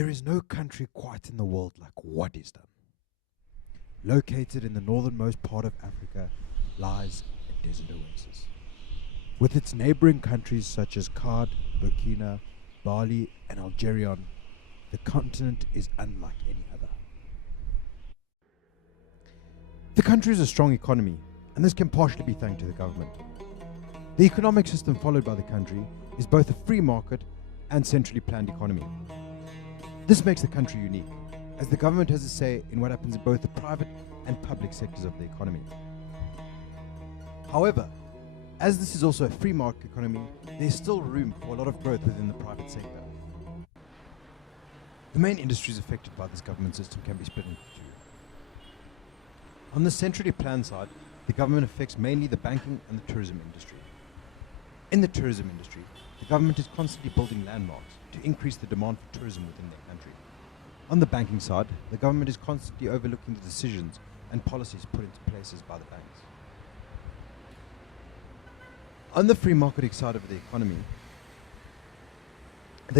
There is no country quite in the world like Wadistan. Located in the northernmost part of Africa lies a desert oasis. With its neighboring countries such as Chad, Burkina, Mali, and Algeria, the continent is unlike any other. The country has a strong economy, and this can partially be thanked to the government. The economic system followed by the country is both a free market and centrally planned economy. This makes the country unique, as the government has a say in what happens in both the private and public sectors of the economy. However, as this is also a free market economy, there is still room for a lot of growth within the private sector. The main industries affected by this government system can be split into two. On the centrally planned side, the government affects mainly the banking and the tourism industry. In the tourism industry, the government is constantly building landmarks to increase the demand for tourism within their country. On the banking side, the government is constantly overlooking the decisions and policies put into places by the banks. On the free market side of the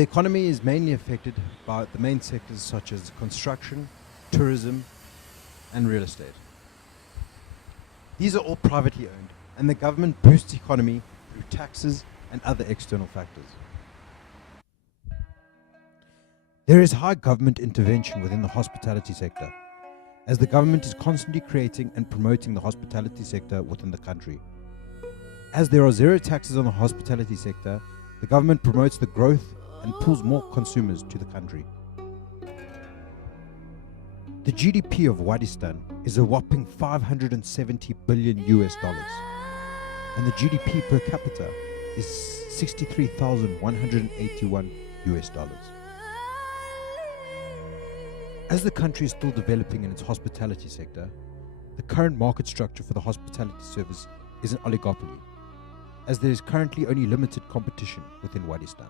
economy is mainly affected by the main sectors such as construction, tourism, and real estate. These are all privately owned, and the government boosts the economy through taxes and other external factors. There is high government intervention within the hospitality sector, as the government is constantly creating and promoting the hospitality sector within the country. As there are zero taxes on the hospitality sector, the government promotes the growth and pulls more consumers to the country. The GDP of Wadistan is a whopping 570 billion US dollars, and the GDP per capita is 63,181 US dollars. As the country is still developing in its hospitality sector, the current market structure for the hospitality service is an oligopoly, as there is currently only limited competition within Wadistan.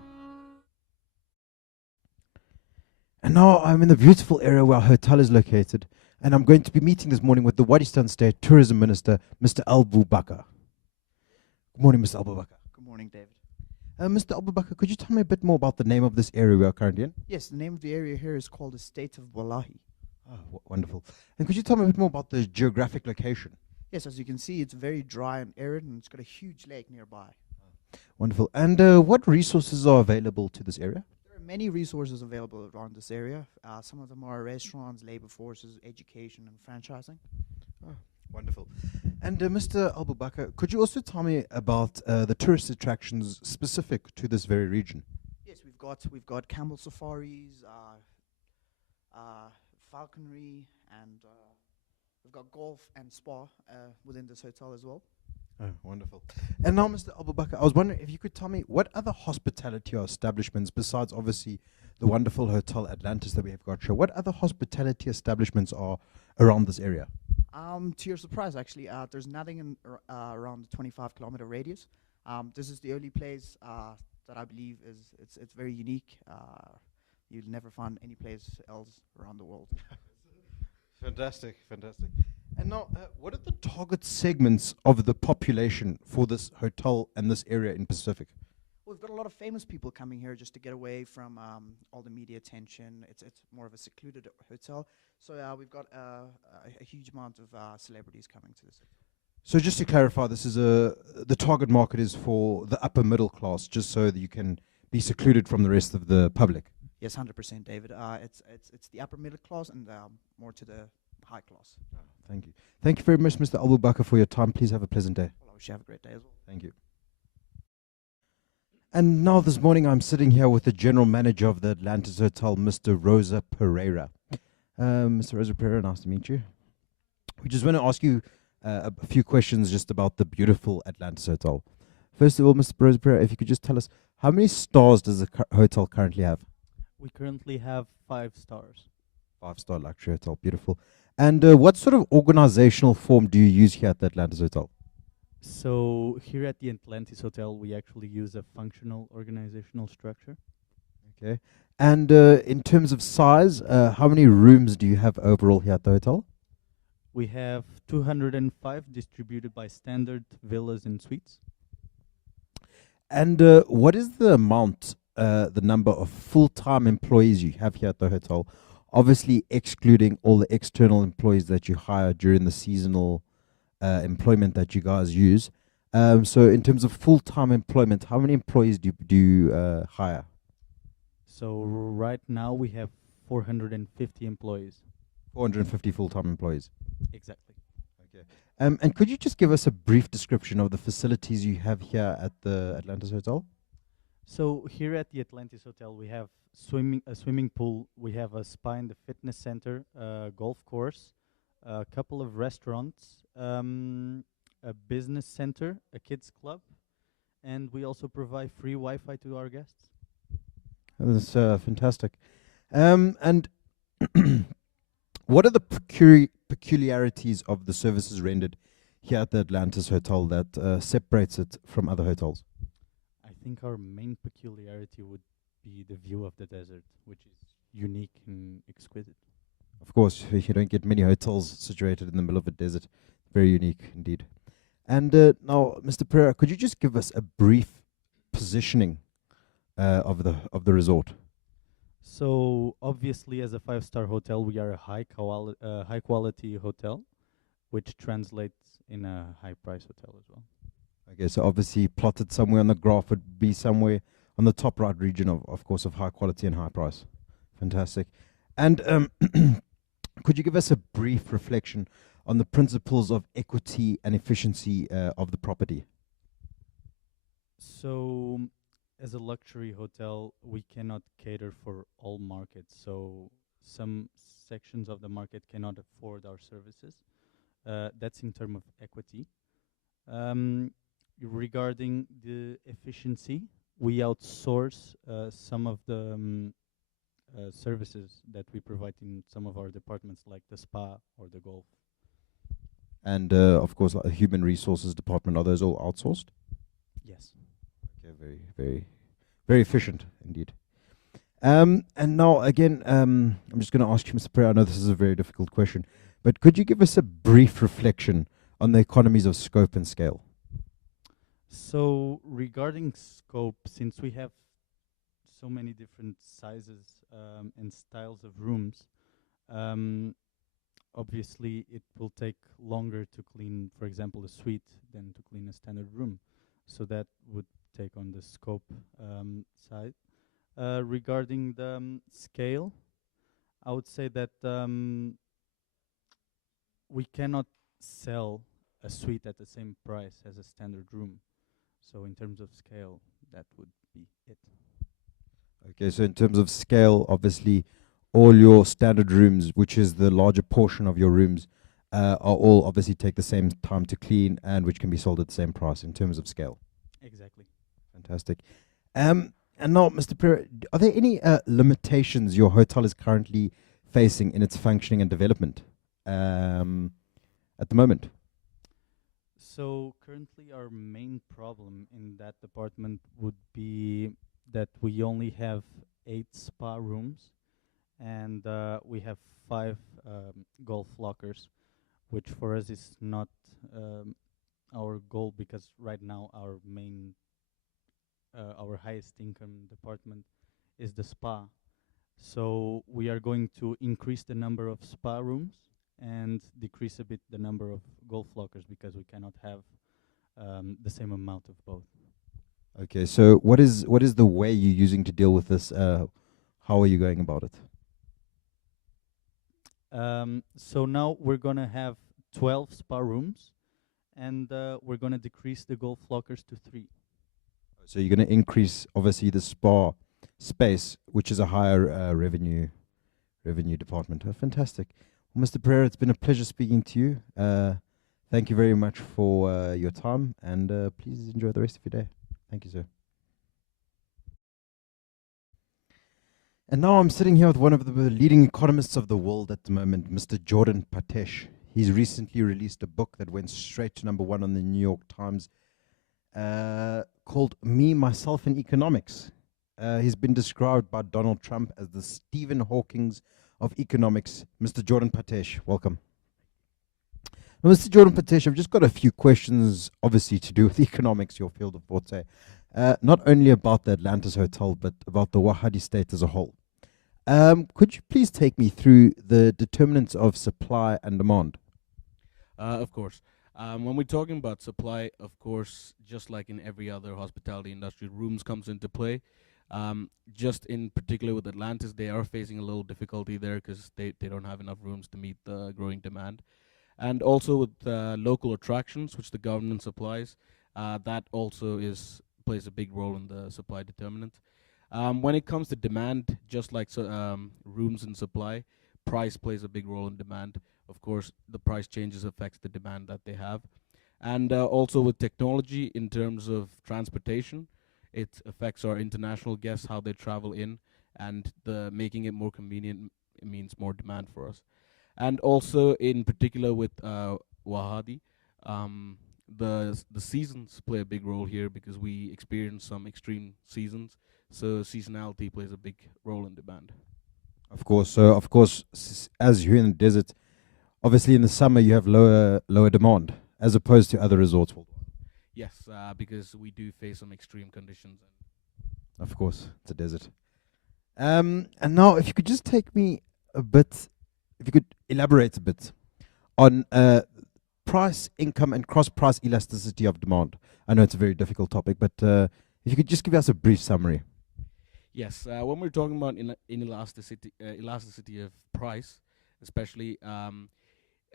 And now I'm in the beautiful area where our hotel is located, and I'm going to be meeting this morning with the Wadistan State Tourism Minister, Mr. Abu Bakr. Good morning, Mr. Abu Bakr. Good morning, David. Mr. Abu Bakr, could you tell me a bit more about the name of this area we are currently in? Yes, the name of the area here is called the State of Wallahi. Oh, wonderful. And could you tell me a bit more about the geographic location? Yes, as you can see, it's very dry and arid, and it's got a huge lake nearby. Wonderful. And what resources are available to this area? There are many resources available around this area. Some of them are restaurants, labor forces, education, and franchising. Oh, wonderful. And Mr. Abu Bakr, could you also tell me about the tourist attractions specific to this very region? Yes, we've got camel safaris, falconry, and we've got golf and spa within this hotel as well. Oh, wonderful. And now, Mr. Abu Bakr, I was wondering if you could tell me what other hospitality or establishments, besides obviously the wonderful Hotel Atlantis that we have got here, what other hospitality establishments are around this area? To your surprise, actually, there's nothing in around the 25-kilometer radius. This is the only place that I believe it's very unique. You'll never find any place else around the world. Fantastic, fantastic. And now, what are the target segments of the population for this hotel and this area in Pacific? Well, we've got a lot of famous people coming here just to get away from all the media attention. It's more of a secluded hotel. So we've got a huge amount of celebrities coming to this. So just to clarify, this is the target market is for the upper middle class, just so that you can be secluded from the rest of the public. Yes, 100%, David. It's the upper middle class and more to the high class. Thank you. Thank you very much, Mr. Abu Bakr, for your time. Please have a pleasant day. Well, I wish you have a great day as well. Thank you. And now this morning I'm sitting here with the general manager of the Atlantis Hotel, Mr. Rosa Pereira. Mr. Rosa Pereira, nice to meet you. We just want to ask you a few questions just about the beautiful Atlantis Hotel. First of all, Mr. Rosa Pereira, if you could just tell us, how many stars does the hotel currently have? We currently have 5 stars. 5-star luxury hotel, beautiful. And what sort of organizational form do you use here at the Atlantis Hotel? So here at the Atlantis Hotel, we actually use a functional organizational structure. Okay. And in terms of size, how many rooms do you have overall here at the hotel? We have 205 distributed by standard villas and suites. And what is the amount the number of full-time employees you have here at the hotel, obviously excluding all the external employees that you hire during the seasonal employment that you guys use. So in terms of full-time employment, how many employees do you hire? So right now we have 450 employees. 450 full-time employees. Exactly. Okay. And could you just give us a brief description of the facilities you have here at the Atlantis Hotel? So here at the Atlantis Hotel, we have a swimming pool, we have a spa and the fitness center, a golf course, a couple of restaurants, a business center, a kids club, and we also provide free Wi-Fi to our guests. That's fantastic. And what are the peculiarities of the services rendered here at the Atlantis Hotel that separates it from other hotels? I think our main peculiarity would be the view of the desert, which is unique and exquisite. Of course, you don't get many hotels situated in the middle of a desert. Very unique indeed. And now, Mr. Pereira, could you just give us a brief positioning of the resort? So obviously, as a 5-star hotel, we are a high quality hotel, which translates in a high price hotel as well. Okay, so obviously plotted somewhere on the graph would be somewhere on the top right region of course, of high quality and high price. Fantastic. And could you give us a brief reflection on the principles of equity and efficiency of the property? So, as a luxury hotel, we cannot cater for all markets. So, some sections of the market cannot afford our services. That's in terms of equity. Regarding the efficiency, we outsource some of the services that we provide in some of our departments, like the spa or the golf. And of course, like the human resources department, are those all outsourced? Yes. Okay, very, very efficient indeed. And now again, I'm just going to ask you, Mr. Pereira, I know this is a very difficult question, but could you give us a brief reflection on the economies of scope and scale? So regarding scope, since we have so many different sizes and styles of rooms, obviously it will take longer to clean, for example, a suite than to clean a standard room. So that would take on the scope side. Regarding the scale, I would say that we cannot sell a suite at the same price as a standard room. So in terms of scale, that would be it. Okay, so in terms of scale, obviously, all your standard rooms, which is the larger portion of your rooms, are all obviously take the same time to clean and which can be sold at the same price in terms of scale. Exactly. Fantastic. And now, Mr. Pereira, are there any limitations your hotel is currently facing in its functioning and development at the moment? So currently our main problem in that department would be that we only have 8 spa rooms and we have 5 golf lockers, which for us is not our goal, because right now our highest income department is the spa. So we are going to increase the number of spa rooms and decrease a bit the number of golf lockers, because we cannot have the same amount of both. Okay, so what is the way you're using to deal with this? How are you going about it? So now we're gonna have 12 spa rooms, and we're gonna decrease the golf lockers to 3. So you're going to increase, obviously, the spa space, which is a higher revenue department. Fantastic. Well, Mr. Pereira, it's been a pleasure speaking to you. Thank you very much for your time, and please enjoy the rest of your day. Thank you, sir. And now I'm sitting here with one of the leading economists of the world at the moment, Mr. Jordan Patesh. He's recently released a book that went straight to #1 on the New York Times, called Me, Myself, and Economics. He's been described by Donald Trump as the Stephen Hawking's of economics. Mr. Jordan Patesh, welcome. Now, Mr. Jordan Patesh, I've just got a few questions, obviously, to do with economics, your field of forte. not only about the Atlantis Hotel, but about the Wahadi state as a whole. Could you please take me through the determinants of supply and demand? Of course. When we're talking about supply, of course, just like in every other hospitality industry, rooms comes into play. Just in particular with Atlantis, they are facing a little difficulty there because they don't have enough rooms to meet the growing demand. And also with local attractions, which the government supplies, that also is plays a big role in the supply determinant. When it comes to demand, just like rooms and supply, price plays a big role in demand. Of course, the price changes affects the demand that they have, and also with technology in terms of transportation, it affects our international guests how they travel in, and the making it more convenient means more demand for us. And also in particular with Wahadi, um, the seasons play a big role here because we experience some extreme seasons, so seasonality plays a big role in demand. Of course. So, of course, as you're in the desert, obviously in the summer you have lower demand as opposed to other resorts. Yes, because we do face some extreme conditions. Of course, it's a desert. And now, if you could just take me a bit, if you could elaborate a bit on price, income, and cross-price elasticity of demand. I know it's a very difficult topic, but if you could just give us a brief summary. Yes, when we're talking about elasticity of price, especially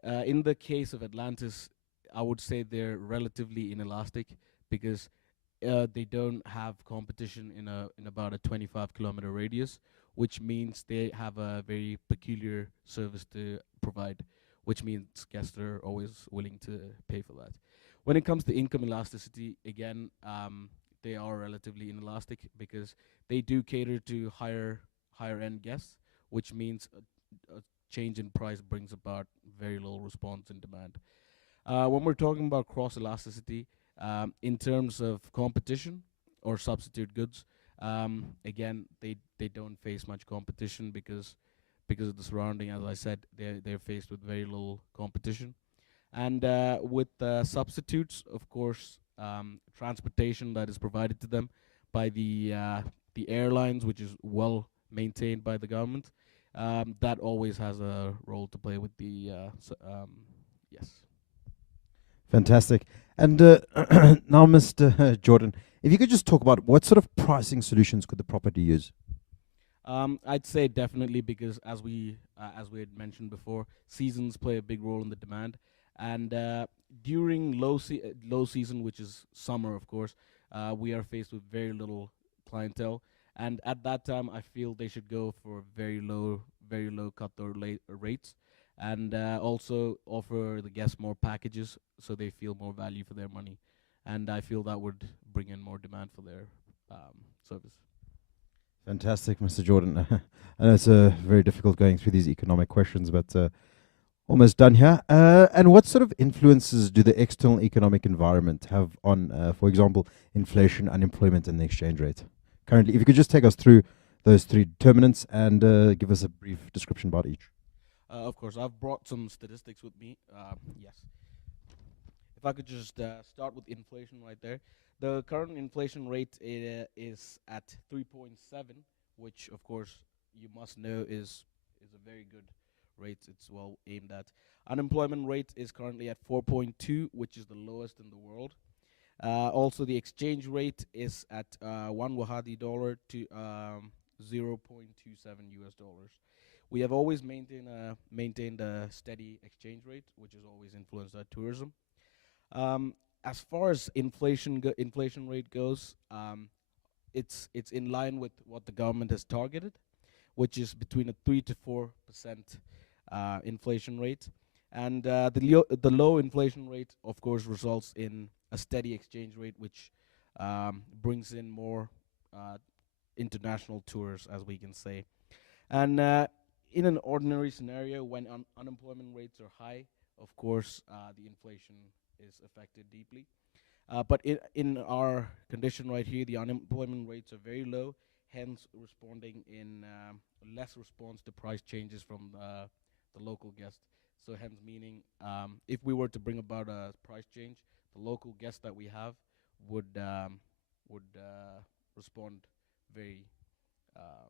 in the case of Atlantis, I would say they're relatively inelastic because they don't have competition in about a 25-kilometer radius, which means they have a very peculiar service to provide, which means guests are always willing to pay for that. When it comes to income elasticity, again, they are relatively inelastic because they do cater to higher end guests, which means a change in price brings about very little response in demand. When we're talking about cross elasticity, in terms of competition or substitute goods, again, they don't face much competition because of the surrounding. As I said, they're faced with very little competition. And with substitutes, of course, transportation that is provided to them by the airlines, which is well maintained by the government, that always has a role to play with the yes. Fantastic. And now, Mr. Jordan, if you could just talk about what sort of pricing solutions could the property use? I'd say definitely because as we had mentioned before, seasons play a big role in the demand, and during low season, which is summer, of course, we are faced with very little clientele, and at that time, I feel they should go for very low cut or late rates, and also offer the guests more packages so they feel more value for their money, and I feel that would bring in more demand for their service. Fantastic, Mr. Jordan. I know it's very difficult going through these economic questions, but almost done here. And what sort of influences do the external economic environment have on, for example, inflation, unemployment, and the exchange rate? Currently, if you could just take us through those three determinants and give us a brief description about each. Of course, I've brought some statistics with me. Yes. If I could just start with inflation right there. The current inflation rate is at 3.7, which of course you must know is a very good rate. It's well aimed at. Unemployment rate is currently at 4.2, which is the lowest in the world. Also, the exchange rate is at one Wahadi dollar to 0.27 US dollars. We have always maintained a steady exchange rate, which has always influenced our tourism. As far as inflation rate goes, it's in line with what the government has targeted, which is between a 3 to 4% inflation rate, and the low inflation rate, of course, results in a steady exchange rate, which brings in more international tours, as we can say, and in an ordinary scenario, when unemployment rates are high, of course, the inflation is affected deeply. But in our condition right here, the unemployment rates are very low, hence responding in less response to price changes from the local guest. So hence meaning, if we were to bring about a price change, the local guests that we have would would respond very. Uh,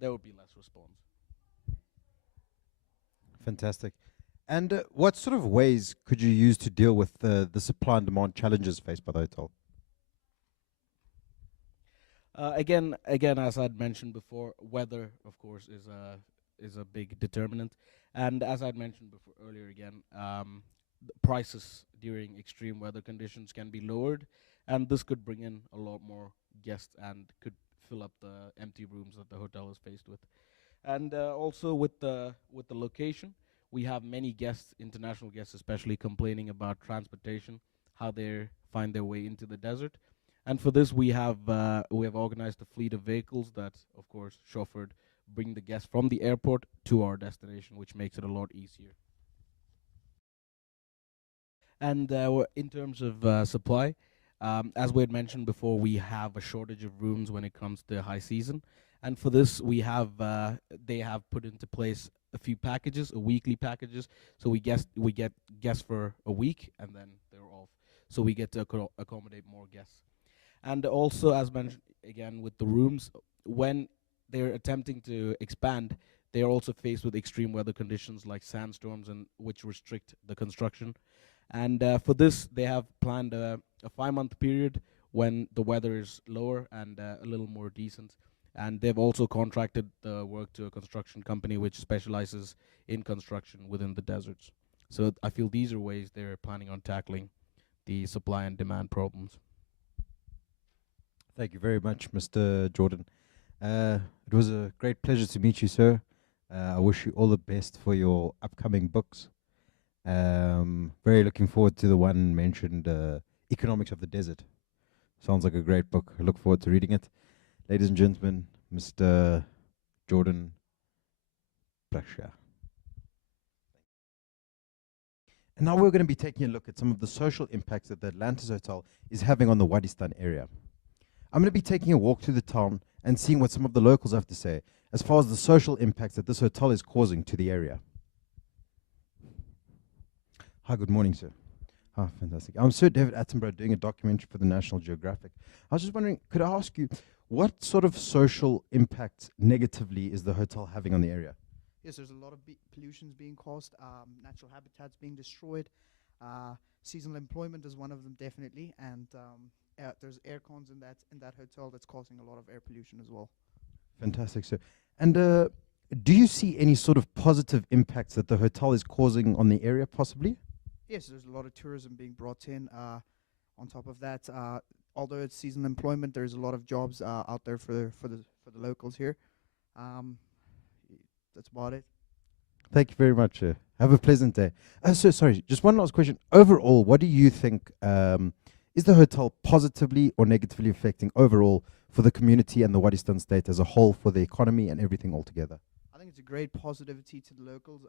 there would be less response. Fantastic. And what sort of ways could you use to deal with the supply and demand challenges faced by the hotel? Again, as I'd mentioned before, weather, of course, is a big determinant, and as I'd mentioned before earlier, again, the prices during extreme weather conditions can be lowered, and this could bring in a lot more guests and could fill up the empty rooms that the hotel is faced with. And also with the location, we have many guests, international guests especially, complaining about transportation, how they find their way into the desert. And for this, we have organized a fleet of vehicles that, of course, chauffeured, bring the guests from the airport to our destination, which makes it a lot easier. And in terms of supply, as we had mentioned before, we have a shortage of rooms when it comes to high season. And for this, they have put into place a few packages, a weekly packages. So we get guests for a week, and then they're off. So we get to accommodate more guests. And also, as mentioned again with the rooms, when they're attempting to expand, they are also faced with extreme weather conditions like sandstorms, and which restrict the construction. And for this, they have planned a 5-month period when the weather is lower and a little more decent. And they've also contracted the work to a construction company which specializes in construction within the deserts. So I feel these are ways they're planning on tackling the supply and demand problems. Thank you very much, Mr. Jordan. It was a great pleasure to meet you, sir. I wish you all the best for your upcoming books. Very looking forward to the one mentioned, Economics of the Desert. Sounds like a great book. I look forward to reading it. Ladies and gentlemen, Mr. Jordan Prasha. And now we're going to be taking a look at some of the social impacts that the Atlantis Hotel is having on the Wadistan area. I'm going to be taking a walk through the town and seeing what some of the locals have to say as far as the social impacts that this hotel is causing to the area. Hi, good morning, sir. Ah, fantastic. I'm Sir David Attenborough, doing a documentary for the National Geographic. I was just wondering, could I ask you, what sort of social impact negatively is the hotel having on the area? Yes, there's a lot of pollutions being caused, natural habitats being destroyed. Seasonal employment is one of them, definitely, and there's air cons in that hotel that's causing a lot of air pollution as well. Fantastic, sir. And do you see any sort of positive impacts that the hotel is causing on the area, possibly? Yes, there's a lot of tourism being brought in. On top of that, although it's seasonal employment, there's a lot of jobs out there for the locals here. That's about it. Thank you very much, sir. Have a pleasant day. So, sorry, just one last question. Overall, what do you think, is the hotel positively or negatively affecting overall for the community and the Wadistan state as a whole, for the economy and everything altogether? I think it's a great positivity to the locals.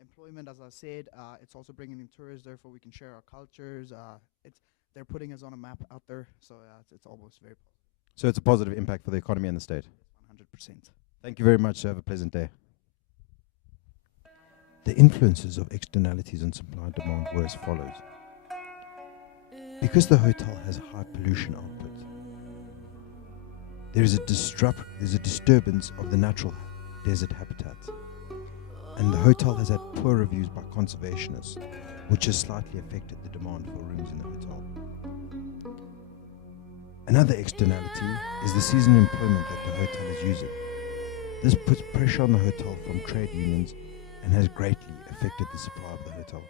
Employment, as I said, it's also bringing in tourists, therefore we can share our cultures. They're putting us on a map out there, so it's almost very So it's a positive impact for the economy and the state. 100%. Thank you very much, sir. Have a pleasant day. The influences of externalities on supply and demand were as follows. Because the hotel has high pollution output, there is a disturbance of the natural desert habitat, and the hotel has had poor reviews by conservationists, which has slightly affected the demand for rooms in the hotel. Another externality is the seasonal employment that the hotel is using. This puts pressure on the hotel from trade unions and has greatly affected the supply of the hotel.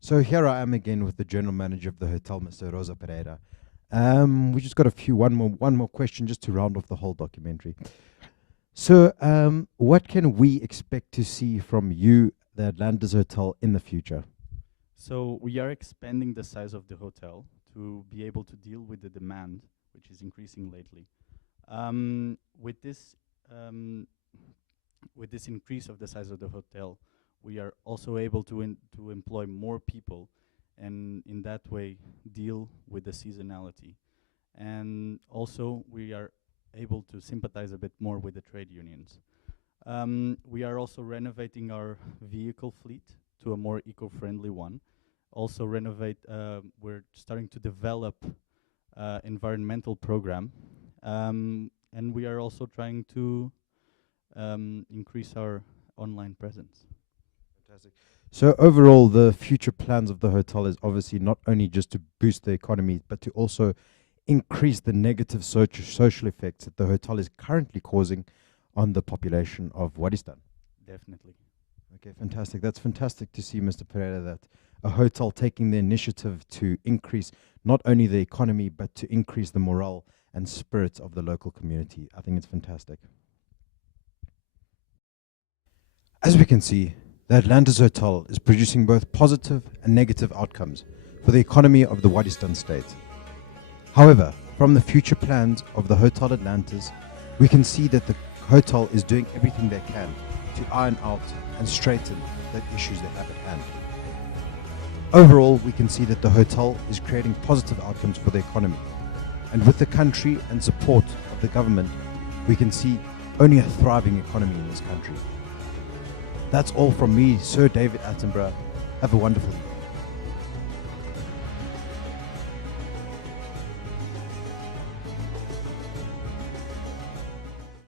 So here I am again with the general manager of the hotel, Mr. Rosa Pereira. We just got one more question just to round off the whole documentary. So, what can we expect to see from you, the Atlantis Hotel, in the future? So we are expanding the size of the hotel to be able to deal with the demand, which is increasing lately. With this increase of the size of the hotel, we are also able to employ more people, and in that way deal with the seasonality. And also we are able to sympathize a bit more with the trade unions. We are also renovating our vehicle fleet to a more eco-friendly one. Also we're starting to develop environmental program, and we are also trying to increase our online presence. Fantastic. So overall, the future plans of the hotel is obviously not only just to boost the economy, but to also increase the negative social effects that the hotel is currently causing on the population of Wadistan. Definitely. Okay, fantastic. That's fantastic to see, Mr. Pereira, that a hotel taking the initiative to increase not only the economy, but to increase the morale and spirit of the local community. I think it's fantastic. As we can see, the Atlantis Hotel is producing both positive and negative outcomes for the economy of the Wadistan state. However, from the future plans of the Hotel Atlantis, we can see that the hotel is doing everything they can to iron out and straighten the issues they have at hand. Overall, we can see that the hotel is creating positive outcomes for the economy. And with the country and support of the government, we can see only a thriving economy in this country. That's all from me, Sir David Attenborough. Have a wonderful evening.